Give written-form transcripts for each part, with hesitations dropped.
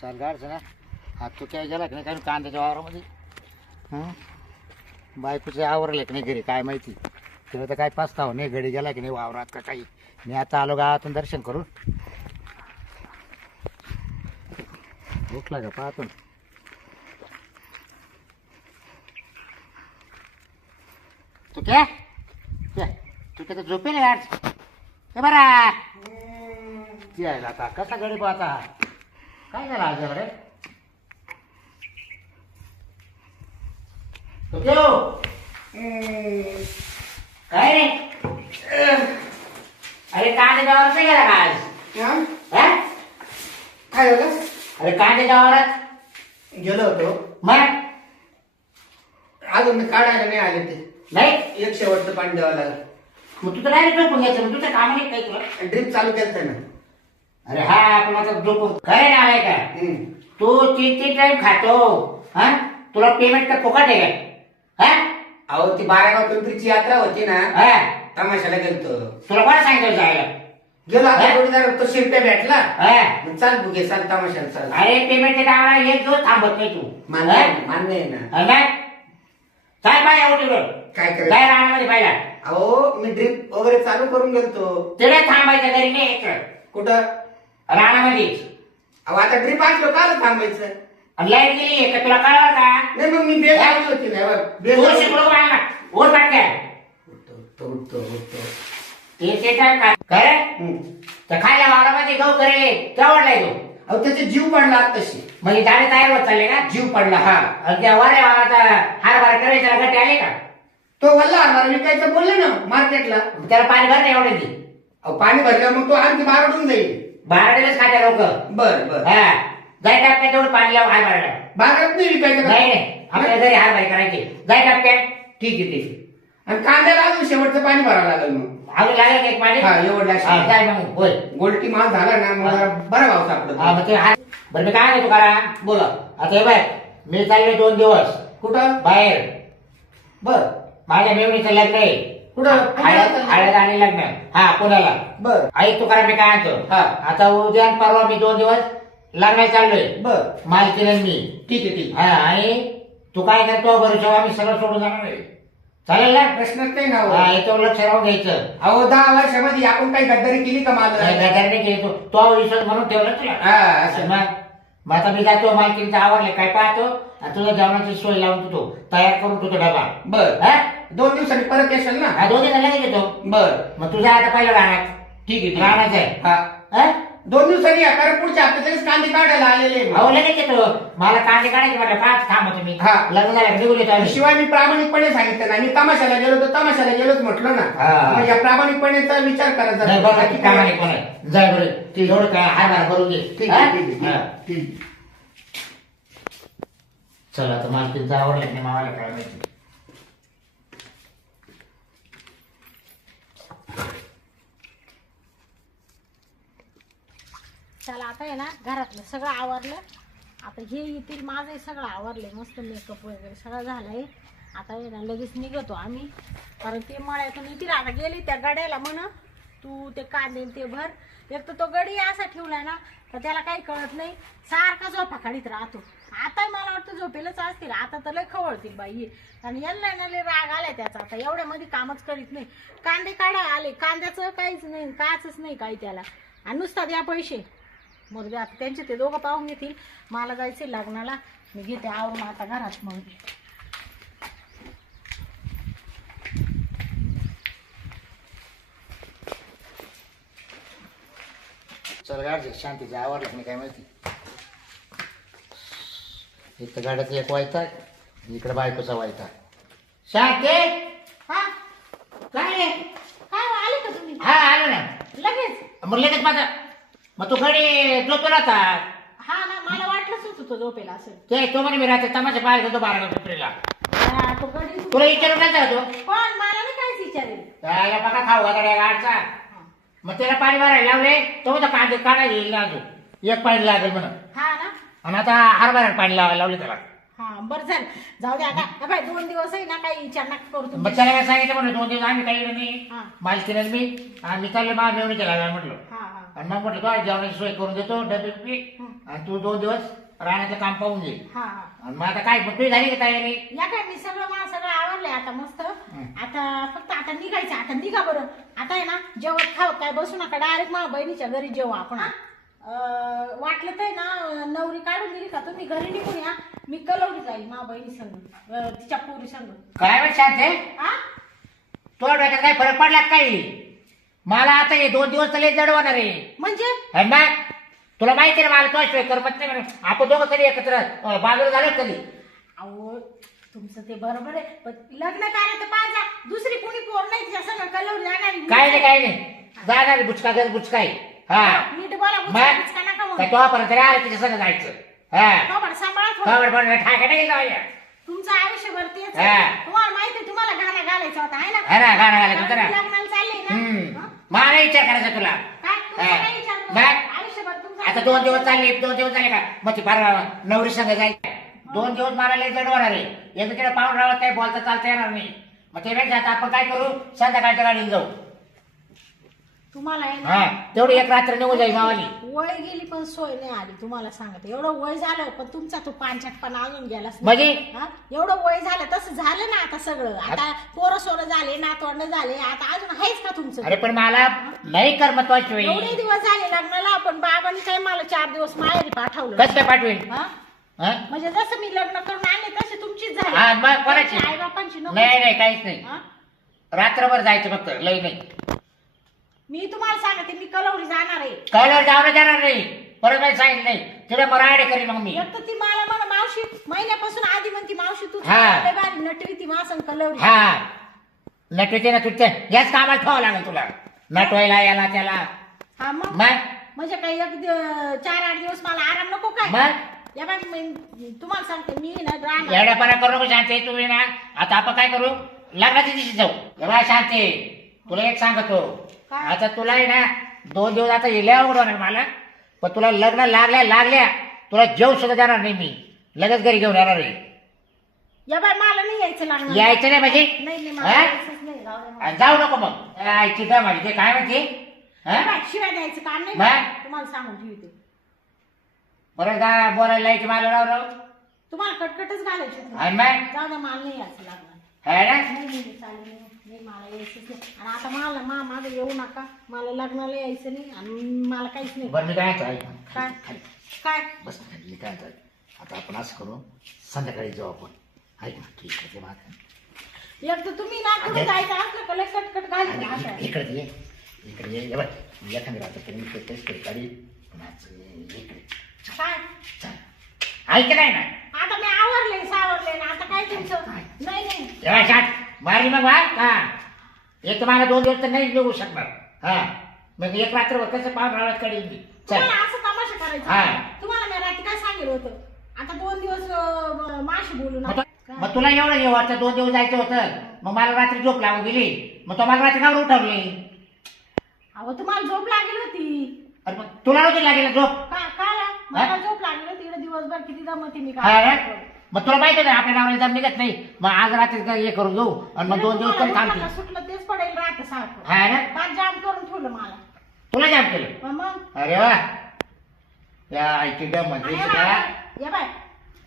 चाल गाडचं ना हा तू काय गेला की नाही काय कांद्याच्या वावरामध्ये हां बायकोचे आवरले की नाही घरी काय माहिती तुला तर काय पस्ताव नाही घडी गेला की नाही वावरात का काही मी आता आलो गावातून दर्शन करून उठला का पाहतो तू काय तू काय झोपेल यार हे बरा यायला आता कसा गडी पाहता काय झालं आजच्याकडे तो काय रे अरे कांद्याच्या वावरात नाही गेला का आज काय झालं? अरे कांद्याच्या वावरात गेलो होतो मग अजून काढायला नाही आले ते नाही एक शेवटचं पाणी द्यावं लागलं. मग तू तर डायरेक्ट झोपून घ्यायचं मग तुझं काम नाही काय तुला ड्रिप चालू केलं ना. अरे हा आपण आता झोपून खरे ना आहे का तू 3 टाइम खातो हा तुला पेमेंट का फुकट आहे काय हा अहो ती बारागाव पिंपरीची यात्रा होती ना हा तमाशाला गेलतो. तुला कोण सांगितलं जायला गेलो आता जोडीदार तो शिरप्या भेटला हा मग चाल बुगे चाल तमाशाला चाल. अरे पेमेंट टाळा एक दिवस थांबत नाही तू मान्य आहे ना. काय काय पाहिजे उठीवर काय करायचं काय राहण्यामध्ये पाहिला अहो मी ड्रिप वगैरे चालू करून गेलतो. तिला थांबायचं घरी नाही इकडं कुठं राहण्यामध्ये अहो आता ड्रिप असलो का थांबायचं. लाईट गेली का तुला कळलं का नाही मग मी बेल लावली होती ना बेल तू शिकलो पाहिला ओढ पाटक्या उठतो ते टाइम काय तर खायला वावरामध्ये गहू करे तेवढलाय तो अहो त्याचे जीव पडला तशी म्हणजे दाणे तयार होत चालले का जीव पडला हा. आणि त्या वारे आता हारभार करायचा गटे आले का तो वल्ला हरभरा विकायचं बोलले ना मार्केटला. त्याला पाणी भरणे एवढे ती अहो पाणी भरलं मग तो आणखी बारडून जाईल. बाराडेलाच खात्या लोक बर बर हा जाय टाकते तेवढं पाणी लावून हार भरायला बारात नाही विकायचं का? नाही नाही आपल्या घरी हारभारी करायची जाय टाकते ठीक आहे आणि कांद्याला अजून शेवटचं पाणी भरावं लागेल मग. अजून लागेल का एक पाणी हा एवढं हा, लक्षात. जाय मग होय गोल्टी माल झाला ना मग बरा भाव सापडत. हा मग ते बरं मी काय नाही तू करा बोला आता हे बाय मी चाललोय 2 दिवस कुठं बाहेर बर माझ्या मेवणीचं लग्न आहे कुठं हळद आणि लग्न हा पुण्याला बर आई तू करा मी काय आणतो हा आता उद्या आणि परवा मी 2 दिवस लग्नाला चाललोय बर मालकीन मी ठीक आहे ठीक हा आणि तू काय करतो बरोबर आम्ही सगळं सोडून जाणार आहे चालेल ना प्रश्नच नाही ना. हा याच्यावर लक्ष राहून घ्यायचं अहो 10 वर्षामध्ये आपण काही गद्दारी केली का मला गटारने केली तो विश्वास म्हणून ठेवला तुला हा असं मग आता मी जातो मालकीनचं आवडले काय पाहतो आणि तुझ्या जेवणाची सोय लावून तू तयार करून तुझा डबा बर हा 2 दिवसांनी परत येशील ना. हा 2 दिवसाला लगेच येतो बर मग तुझा आता पहिलं राहणार ठीक आहे राहणारच आहे हा हा 2 दिवसांनी या कारण पुढच्या हप्त्यातच कांदे काढायला आलेले आहे. अहो लगेच येतो मला कांदे काढायचे म्हटलं पाच थांबा तुम्ही हा. लग्न झालं निघून येतो आम्ही. शिवाय मी प्रामाणिकपणे सांगितलं ना मी तमाशाला गेलो तर तमाशाला गेलोच म्हटलं ना. हा. मग या प्रामाणिकपणेचा विचार करायचा. नाही बघा की कामाने कोण आहे जाय बरं ते एवढं काय हार बार करून दे ठीक हा? आहे ठीक हा. आहे ठीक. चला आता मालकीनचं आवडलं की नाही मावाला काय माहिती चला आता आहे ना घरातलं सगळं आवरलं. आता हे येतील माझं सगळं आवरलंय मस्त मेकअप वगैरे सगळं झालंय. आता आहे ना लगेच निघतो आम्ही कारण ते मळ्यातून येतील. आता गेली त्या गड्याला म्हण तू ते कांदे ते भर. एक तर तो गडी असा ठेवलाय ना तर त्याला काही कळत नाही सारखा झोपा काढीत राहतो. आता मला वाटतं झोपेलच असतील आता तर लय खवळतील बाई आणि यांना ना लय राग आलाय त्याचा. आता एवढ्यामध्ये कामच करीत नाही. कांदे काढा आले कांद्याचं काहीच नाही काचच नाही काही त्याला आणि नुसता द्या पैसे मग आता त्यांचे ते दोघं पाहून घेतील. मला जायचंय लग्नाला मी घेते आवरून आता घरात मग. चल गाडचे शांतीचं आवडलं की नाही काय माहिती एक तर गाड्याचं एक वायता इकडे बायकोचा वायता शांती हा काय रे? काय हो, आले का तुम्ही हा आलो ना लगेच. मग लगेच माझा मग तू घडी झोपेल होता हा ना मला वाटलंच होतं तो झोपेला असेल. ते तो म्हणे मी रात्री तमाशा पाहायला जातो 12 फेब्रुवारीला हा, तो गडी तुला विचारून काय तो पण मला नाही काहीच विचारेल. त्याला बघा खाऊ गाड्या गाडचा मग त्याला पाणी भरायला लावले तो म्हणतो कांदे काढायला येईल ना अजून एक पाणी लागेल म्हणून हा ना आणि आता हरभऱ्यात पाणी लावायला लावले त्याला हा बरं झालं जाऊ दे आता. हा बाई 2 दिवस आहे ना काही विचार नका करू तुम्ही. मग त्याला काय सांगितलं म्हणलं 2 दिवस आम्ही काही नाही हा मालकीनं मी आम्ही चालले मा मेवणीच्या लागायला म्हटलं हा हा आणि मग म्हटलं तो जेवणाची सोय करून देतो डबे पी आणि तू 2 दिवस राहण्याचं काम पाहून घे. हा आणि मग आता काय तुझी झाली का तयारी? या काय मी सगळं आवडलंय आता मस्त. आता फक्त आता निघायचं. आता निघा बरं. आता आहे ना जेवत खावत काय बसू नका, डायरेक्ट माझ्या बहिणीच्या घरी जेवू आपण. वाटलं तर ना नवरी काढून दिली का तुम्ही घरी निघून या, मी कलवली जाईल माझ्या बहिणी संग, तिच्या पोरी संग. काय वेळ शांत हा तो डोक्यात काय फरक पडला का काही? मला आता हे 2 दिवस तर लय जड होणार आहे. म्हणजे आणि मग तुला माहिती आहे ना मला तो करमत नाही म्हणून. आपण दोघं कधी एकत्र बाजूला झालो कधी? अहो तुमचं ते बरोबर आहे, पण लग्न कार्य तर पाहिजे. दुसरी कोणी पोर नाही तिच्या संग कलवली जाणार. काय नाही जाणार बुचका घर बुचका आहे. हा नीट बोला. मग बुचका नका म्हणू. काय तोपर्यंत आलं तिच्या संग जायचं. हा खबर सांभाळा थोडं. खबर पडलं ठाका नाही जाऊया. तुमचं आयुष्यभर तेच हा. आहे. तुम्हाला माहिती आहे तुम्हाला गाणं घालायचं होता आहे ना? हा ना गाणं घालायचं होतं ना. लग्नाला चाललंय ना? हा? मला विचार करायचा तुला. काय तुमचा हा. काय विचार करू? मग? आयुष्यभर तुमचा आता 2 दिवस चालले 2 दिवस झाले का मग ती फार नवरी संग जायचं. 2 दिवस मला लय जड होणार आहे. एकदा तिकडे पाहून राहत काही बोलता चालता येणार नाही. मग ते वेळ आता आपण काय करू, संध्याकाळच्या गाडीने जाऊ. तुम्हाला आहे हा ना तेवढी एक रात्र निघून जाईल मावाली. वय गेली पण सोय नाही आली. तुम्हाला सांगते एवढं वय झालं पण तुमचा तो पांचटपणा अजून गेलाच नाही. म्हणजे हा? एवढं वय झालं तसं झालं ना आता सगळं. आता पोरं सोरं झाले, नातवंड झाले, आता अजून आहेच का तुमचं? अरे पण मला नाही करमत वाटतोय. एवढे दिवस झाले लग्नाला, पण बाबांनी काय मला 4 दिवस माहेरी पाठवलं. कसं काय पाठवेल? हा? हा? म्हणजे जसं मी लग्न करून आणले तशी तुमचीच झाली. हा, मग कोणाची? आई बापांची नको. नाही काहीच नाही. हा? रात्रभर जायचं फक्त लई नाही. मी तुम्हाला सांगते मी कलवरी जाणार आहे. कळल्यावर जावं जाणार नाही. परत काही सांगितलं नाही तिला मराठे करीन मग मी. एक तर ती मला म्हण मावशी महिन्यापासून आधी म्हणती मावशी तू हा. लय भारी नटवी ती मासंग कलवरी. हा नटवते ना तुटते याच कामाला ठेवावं लागेल तुला. नटवायला याला त्याला. हा मग मग म्हणजे काही 4-8 दिवस मला आराम नको काय? मग या बाई मी तुम्हाला सांगते मी ना राहणार. येड्यापणा करू नको शांती. तुम्ही ना आता आपण काय करू, लग्नाच्या दिवशी जाऊ. एवढा शांती तुला एक सांगतो. काय? आता तुला आहे ना 2 दिवस आता लय अवघड होणार मला. पण तुला लग्न लागल्या तुला जेव सुद्धा देणार नाही मी. लगेच घरी घेऊन येणार आहे. या बाई मला नाही यायचं लागणार. यायचं नाही म्हणजे? नाही मला हा? यायचंच नाही. जाऊ दे मला. आणि जाऊ नको मग. आईची काय माझी ते काय म्हणते? या हा? बाई, शिवाय द्यायचं काम नाही बाय. मला. तुम्हाला सांगून ठेवते. बरं जा बोलायला यायची मला राव. तुम्हाला कटकटच घालायची होती. आणि मग जाऊ दे मला नाही यायचं लागणार. है ना? नाही चालेल नाही मला यायचंच नाही. आणि आता मला माझं येऊ नका. मला लग्नाला यायचं नाही आणि मला काहीच नाही. बरं मी काय म्हणतो, ऐक. काय काय बस मी काय म्हणतो, आता आपण असं करू संध्याकाळी जाऊ आपण. ऐक ना ठीक आहे ते माझं. एक तर तुम्ही ना कुठे जायचं असलं का लय कटकट घालून असं. इकडे ये बघ एखादी रात्र तरी मी तेच करी गाडी पण आज इकडे काय ऐक नाही ना. आता मी आवरले सावरले ना आता काय तुमचं नाही तेव्हा शाट मारली मग वा हा. एक तर मला 2 दिवस तर नाही निघू शकणार. हा मग एक रात्र कसं पाहून राहत काढीन मी. चल तुम्हाला असं तमाशा हा. करायचा. तुम्हाला मी रात्री काय सांगितलं होतं आता 2 दिवस माशी बोलू नका. मग तुला एवढं हे वाटतं 2 दिवस जायचं होतं. मग मला रात्री झोप लागू गेली. मग तो मला रात्री का उठवली? अहो तुम्हाला झोप लागेल होती. अरे मग तुला नव्हती लागेल झोप? काय मला झोप लागली होती. इकडे दिवसभर किती दमती मी हा काय रे? मग तुला माहिती आहे आपल्या नावाला दम निघत नाही. मग आज रात्री हे करून जाऊ आणि मग 2 दिवस तरी थांबते. सुटलं तेच पडेल राहतं सारखं. हा ना? पाच जाम करून ठेवलं मला. तुला जाम केलं? मग अरे वा या आईची दम म्हणते या बाय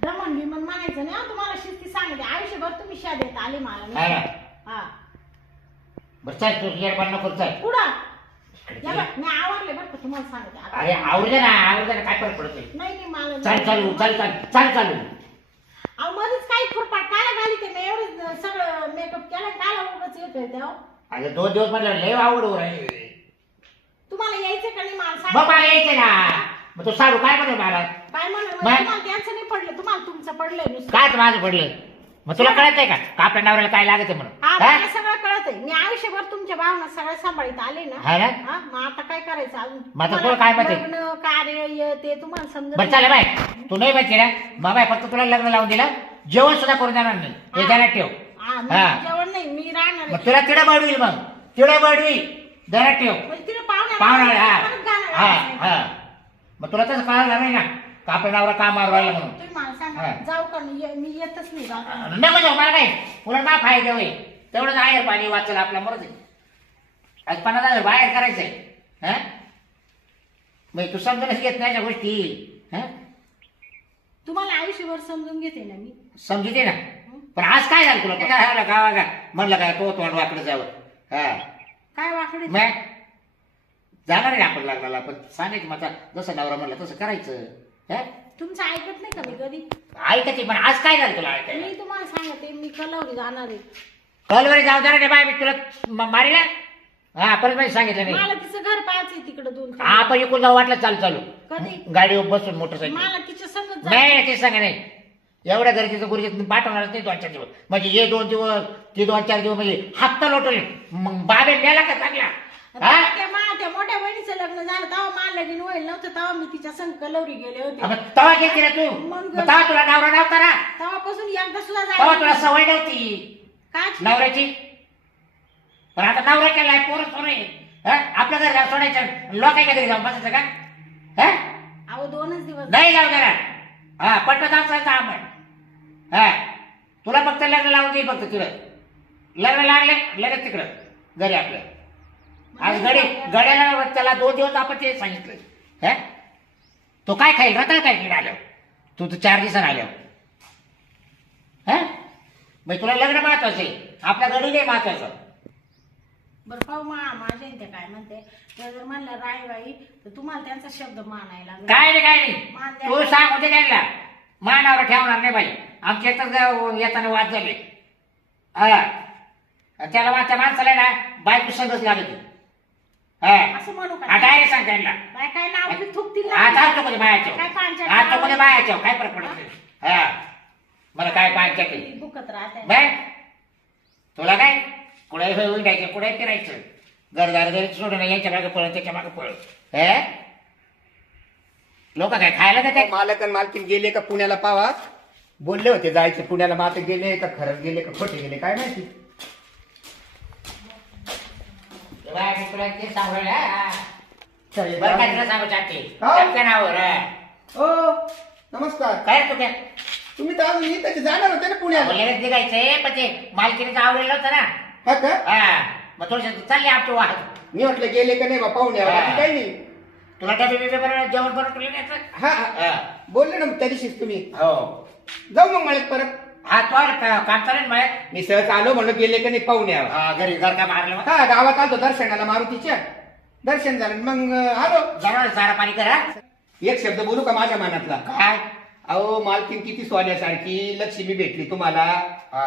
दमन बिमन म्हणायचं नाही हं. तुम्हाला शिस्ती सांगते आयुष्यभर तुम्ही शा देत आले मला. हा ना? हा बरं चल तू येडपण नको चल. पुढं या बाय मी आवरले बरं का तुम्हाला सांगते आता. अरे आवडलं ना काय फरक पडतोय? नाही मला चाल चालू चालू. अहो मध्येच काही खुरपाट काला घाली ते मी एवढं सगळं मेकअप केला काला उगाच येतोय तेव्हा. अरे 2 दिवस म्हटलं लय आवड हो राहिली. तुम्हाला यायचं का नाही मला मग सांग. मला यायचं ना. मग तू साडू काय म्हणतो मला? काय म्हणून बाय. तुम्हाला त्यांचं नाही पडलं तुम्हाला तुमचं पडलंय नुसतं. काय माझं पडलं? मग तुला कळत आहे का आपल्या नवऱ्याला काय लागत म्हणून? हा हा? मला सगळं कळत आहे. मी आयुष्यभर तुमच्या भावना सगळ्या सांभाळीत आले ना. हा ना? हा मग आता काय करायचं अजून? मग आता तुम्हाला तुला काय माहिती? लग्न कार्य हे ते तुम्हाला समजत बरं चालेल बाय तू नाही माहिती ना. मग बाय फक्त तुला लग्न लावून दिलं जेवण सुद्धा करून देणार नाही हे ध्यानात ठेव. हा, मग हा. जेवण नाही मी राहणार मग तुला तिडा बडवील मग तिडा बडवी ध्यानात ठेव. म्हणजे तिला पाहुण्या पाहुणा हा परत घालणार हा आहे. हा. मग तुला तसं कळलं नाही ना का आपल्या नवरा कामावर राहिला म्हणून. तुम्ही मला सांगा हा. जाऊ का नाही? मी येतच नाही जाऊ का? नको जाऊ मला काय पुन्हा मा फायदा होईल तेवढंच आहे पाणी वाचलं आपला मरत आहे. आज 50,000 बाहेर करायचंय. हा मग तू समजूनच घेत नाही अशा गोष्टी हा तुम्हाला आयुष्यभर समजून घेते ना मी. समजू दे ना. पण आज काय झालं तुला काय झालं गावा का म्हणलं काय तो तोंड वाकडं जावं हा काय वाकडे मग जाणार आहे आपण लग्नाला पण सांगायचं माझा जसं नवरा म्हणलं तसं करायचं हा तुमचं ऐकत नाही का मी कधी. ऐकायची पण आज काय झालं तुला ऐकायला मी तुम्हाला सांगते मी कलवरी जाणार आहे. कॉलवर जाऊ दे रे बाय मी तुला मारीला हा परत मी सांगितलं नाही मला तिचं घर पाहायचंय तिकडे 2-3. आपण इकडून जाऊ वाटलं चालू चालू कधी गाडीवर बसून मोटरसायकल मला तिच्या संगत नाही ते सांगा नाही एवढ्या गरजेचं गुरुजी पाठवणारच नाही 2-4 दिवस म्हणजे हे 2 दिवस ते 2-4 दिवस म्हणजे हप्ता लोटवले मग बाबे गेला का चांगला त्या मोठ्या बहिणीचं लग्न झालं तेव्हा मला लगीन होईल नव्हतं तेव्हा मी तिच्या संग कलवरी गेले होते. तवा घेतली ना तू मग तेव्हा तुला नवरा नव्हता ना तेव्हापासून एकदा सुद्धा तेव्हा तुला झालं सवय नव्हती काय नवऱ्याची पण आता नवरा केलाय पोरं सोडे आपल्या घरी जाऊन सोडायचं लोकांच्या घरी जाऊन बसायचं का हा अहो 2च दिवस नाही जाऊ जरा हा पटत असायचं आपण हा तुला फक्त लग्न लावून दे फक्त तिकडं लग्न लागले लगेच तिकडं घरी आपलं आज गड्याला त्याला 2 दिवस आपण ते सांगितलं हा तो काय खाईल रताळ काय खाईल आल्यावर तू तर 4 दिवसानं आल्यावर हा मग तुला लग्न महत्वाचं आहे आपल्या गडी नाही महत्वाचं. बरं पाहू माझ्या इथे काय म्हणते ते जर म्हणलं रायबाई तर तुम्हाला त्यांचा शब्द मानायला लागेल. काय नाही मान द्या. तू सांग होते त्यांना मानावर ठेवणार नाही बाई आमच्या इथं येताना वाद झाले हा त्याला त्या माणसाला ना बायको संगच लागत हा असं म्हणू का डायरेक्ट सांग त्यांना काय नाव बी थुकतील ना. आता तो मध्ये बायाच्या काय पांचाळ आता तो मध्ये बायाच्या काय फरक पडत नाही. हा मला काय पाहिजे दुखत राहते बाय तुला काय कुठे उडायचं कुठे फिरायचं घरदार घरी सोडून यायच्या मागे पळत त्याच्या मागे पळत हे लोक काय खायला का काय मालक आणि मालकीन गेले का पुण्याला पावा बोलले होते जायचे पुण्याला मग आता गेले का खरंच गेले का खोटे गेले काय माहिती. बाय मी तुला ते सांगू चालेल. बरं काय तुला सांगू चालते हा? चालते नावर ओ नमस्कार. काय तू काय तुम्ही तर अजून इथं जाणार होते ना पुण्याला लगेच निघायचंय पण ते मालकीने आवडलेलं होतं ना हा का हा मग थोडस चालले आमची वाहत मी म्हटलं गेले का नाही बा पाहुणे हा. काही नाही. तुला डबे बिबे बरोबर जेवण बरोबर तुला न्यायचं? हा हा. बोलले ना मग त्या दिवशीच तुम्ही हो जाऊ मग मला परत हा तो काम चालेल मग मी सहज आलो म्हणून गेले का नाही पाहुण्यावर. हा घरी घर का मारलं हा गावात आलो दर्शनाला मारुतीच्या दर्शन झालं मग आलो. जरा सारा पाणी करा एक शब्द बोलू का माझ्या मनातला. काय अहो मालकीन किती सोन्यासारखी लक्ष्मी भेटली तुम्हाला. हा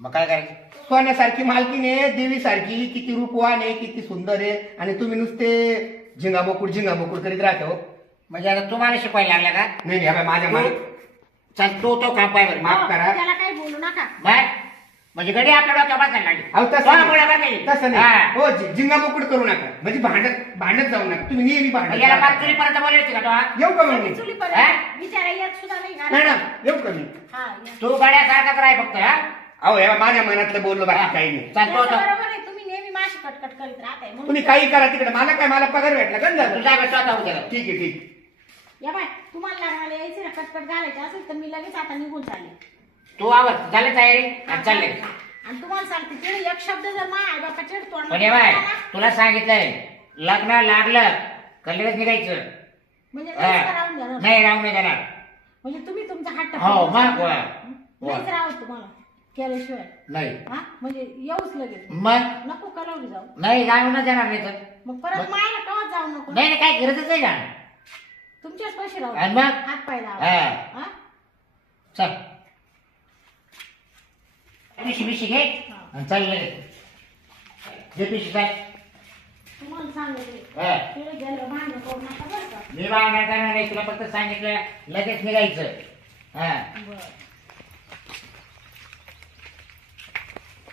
मग काय करायचं सोन्यासारखी मालकीन आहे देवीसारखी किती रूपवान आहे किती सुंदर आहे आणि तुम्ही नुसते झिंगामोकूड करीत राहतो. म्हणजे आता तुम्हाला शिकवायला लागला का नाही नाही माझ्या मान चल तो काम पाय बरं माफ करा. त्याला काही बोलू नका. बाय म्हणजे गडी आपल्या डोक्यावर बसायला लागली अहो तसं कोणामुळे बरं नाही. नाही? तसं हा. नाही हो झिंगामोकूड करू नका म्हणजे भांडत जाऊ नका तुम्ही नेहमी मग याला भांडत पाच पर्यंत बोलायची का तो हा? येऊ का मग मी? चुली हा? पर्यंत विचारा येत सुद्धा नाही नाही ना घरात. येऊ का मी हा या. तू गाड्यासारखाच राह फक्त हा अहो हे माझ्या मनातलं बोललो बाकी काही नाही. चल तो त्याचं बरोबर आहे तुम्ही नेहमी माशी कटकट करीत राहताय म्हणून. तुम्ही काही करा तिकडे मला पगार भेटला का झालं. तुझा स्वतः उद्या ठीक आहे ठीक. या बाय तुम्हाला लग्नाला यायचं ना कटकट घालायचं असेल तर मी लगेच आता निघून चालले. तू आवर झाली तयारी आणि चालले आणि तुम्हाला सांगते तिथे एक शब्द जर मा आई बापाच्या तोंडात म्हणजे बाय आला ना, तुला सांगितलंय लग्न लागलं कल्लेच निघायचं म्हणजे हा. नाहीच राहून देणार. नाही राहून नाही जाणार म्हणजे तुम्ही तुमचा हट्ट हो, पूर्ण मग करा. वा. नाहीच राहत तुम्हाला केल्याशिवाय नाही हा म्हणजे येऊच लगेच मग नको कलवली जाऊ नाही जाऊनच जाणार नाही तर मग परत मग- मायला कवाच जाऊ नको नाही नाही काही गरजच नाही जाणार तुमच्याच पैसे राहू आणि मग हात पाय लावा. हा. हा? चल पिशी पिशी घे आणि चाल लगेच घे पिशी काय तुम्हाला सांगितले हा. तिथे गेलं भांडण करू नका बरं का. मी बाहेर करणार नाही तुला फक्त सांगितलं लगेच निघायचं हा बरं